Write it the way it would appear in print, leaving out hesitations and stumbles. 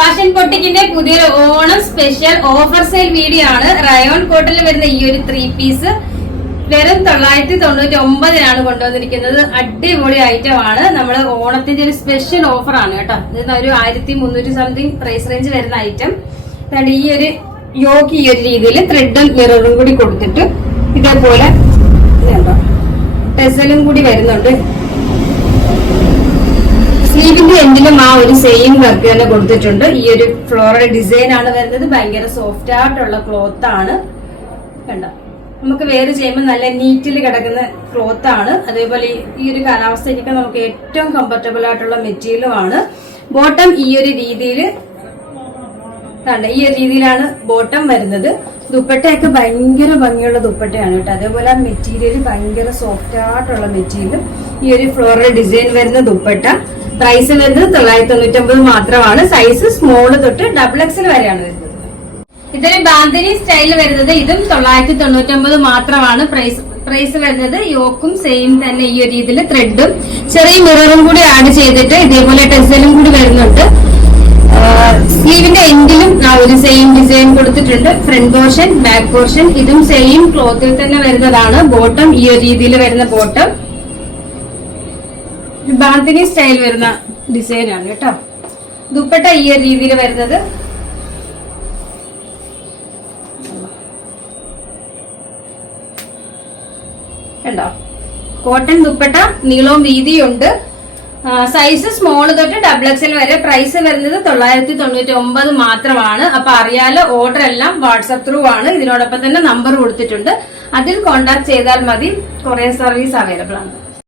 Fashion പൊട്ടിക്കിന്റെ പുതിയൊരു Onam special offer sale video ആണ്. Rayon കോട്ടണിൽ വരുന്ന ഈ ഒരു 3 പീസ് വെറും 999 കൊണ്ടുവന്നിരിക്കുന്നത്. അടിപൊളി ഐറ്റം ആണ്. നമ്മൾ ഓണത്തിന്റെ ഒരു സ്പെഷ്യൽ ഓഫർ ആണ് കേട്ടോ. ഇത് ഒരു 1300 സംതിങ് പ്രൈസ് റേഞ്ച് വരുന്ന ഐറ്റം. ഈ ഒരു യോക്ക് ഈ ഒരു രീതിയിൽ ത്രെഡും മിററും കൂടി കൊടുത്തിട്ട് ഇതേപോലെ ടെസലും കൂടി വരുന്നുണ്ട്. സ്ലീവിന്റെ എൻഡിലും ആ ഒരു സെയിം വർക്ക് തന്നെ കൊടുത്തിട്ടുണ്ട്. ഈ ഒരു ഫ്ലോറൽ ഡിസൈൻ ആണ് വരുന്നത്. ഭയങ്കര സോഫ്റ്റ് ആയിട്ടുള്ള ക്ലോത്ത് ആണ്. കണ്ടോ, നമുക്ക് വേറെ ചെയ്യുമ്പോൾ നല്ല നീറ്റിൽ കിടക്കുന്ന ക്ലോത്ത് ആണ്. അതേപോലെ ഈ ഒരു കാലാവസ്ഥയ്ക്കൊക്കെ നമുക്ക് ഏറ്റവും കംഫർട്ടബിൾ ആയിട്ടുള്ള മെറ്റീരിയലും ആണ്. ബോട്ടം ഈ ഒരു രീതിയിൽ കണ്ട, ഈ ഒരു രീതിയിലാണ് ബോട്ടം വരുന്നത്. ദുപ്പട്ടയൊക്കെ ഭയങ്കര ഭംഗിയുള്ള ദുപ്പട്ടയാണ് കേട്ടോ. അതേപോലെ മെറ്റീരിയൽ ഭയങ്കര സോഫ്റ്റ് ആയിട്ടുള്ള മെറ്റീരിയൽ. ഈ ഒരു ഫ്ലോറൽ ഡിസൈൻ വരുന്ന ദുപ്പട്ട. പ്രൈസ് വരുന്നത് 999 മാത്രമാണ്. സൈസ് സ്മോൾ തൊട്ട് XXL വരെയാണ് വരുന്നത്. ഇതൊരു ബാന്തിനി സ്റ്റൈൽ വരുന്നത്. ഇതും 999 മാത്രമാണ് പ്രൈസ് വരുന്നത്. യോക്കും സെയിം തന്നെ ഈ ഒരു രീതിയിൽ ത്രെഡും ചെറിയ മിററും കൂടി ആഡ് ചെയ്തിട്ട് ഇതേപോലെ ടെസലും കൂടി വരുന്നുണ്ട്. സ്ലീവിന്റെ എൻഡിലും ആ ഒരു സെയിം ഡിസൈൻ കൊടുത്തിട്ടുണ്ട്. ഫ്രണ്ട് പോർഷൻ, ബാക്ക് പോർഷൻ ഇതും സെയിം ക്ലോത്തിൽ തന്നെ വരുന്നതാണ്. ബോട്ടം ഈ ഒരു രീതിയിൽ വരുന്ന ബോട്ടം ബാന്തിനി സ്റ്റൈൽ വരുന്ന ഡിസൈൻ ആണ് കേട്ടോ. ദുപ്പട്ട ഈ ഒരു രീതിയിൽ വരുന്നത്. കണ്ടോ, കോട്ടൺ ദുപ്പട്ട, നീളവും വീതിയുണ്ട്. സൈസ് സ്മോൾ തൊട്ട് XXL വരെ. പ്രൈസ് വരുന്നത് 999 മാത്രമാണ്. അപ്പൊ അറിയാലോ, ഓർഡർ എല്ലാം വാട്സ്ആപ്പ് ത്രൂ ആണ്. ഇതിനോടൊപ്പം തന്നെ നമ്പർ കൊടുത്തിട്ടുണ്ട്. അതിൽ കോൺടാക്ട് ചെയ്താൽ മതി. കൊറിയർ സർവീസ് അവൈലബിൾ ആണ്.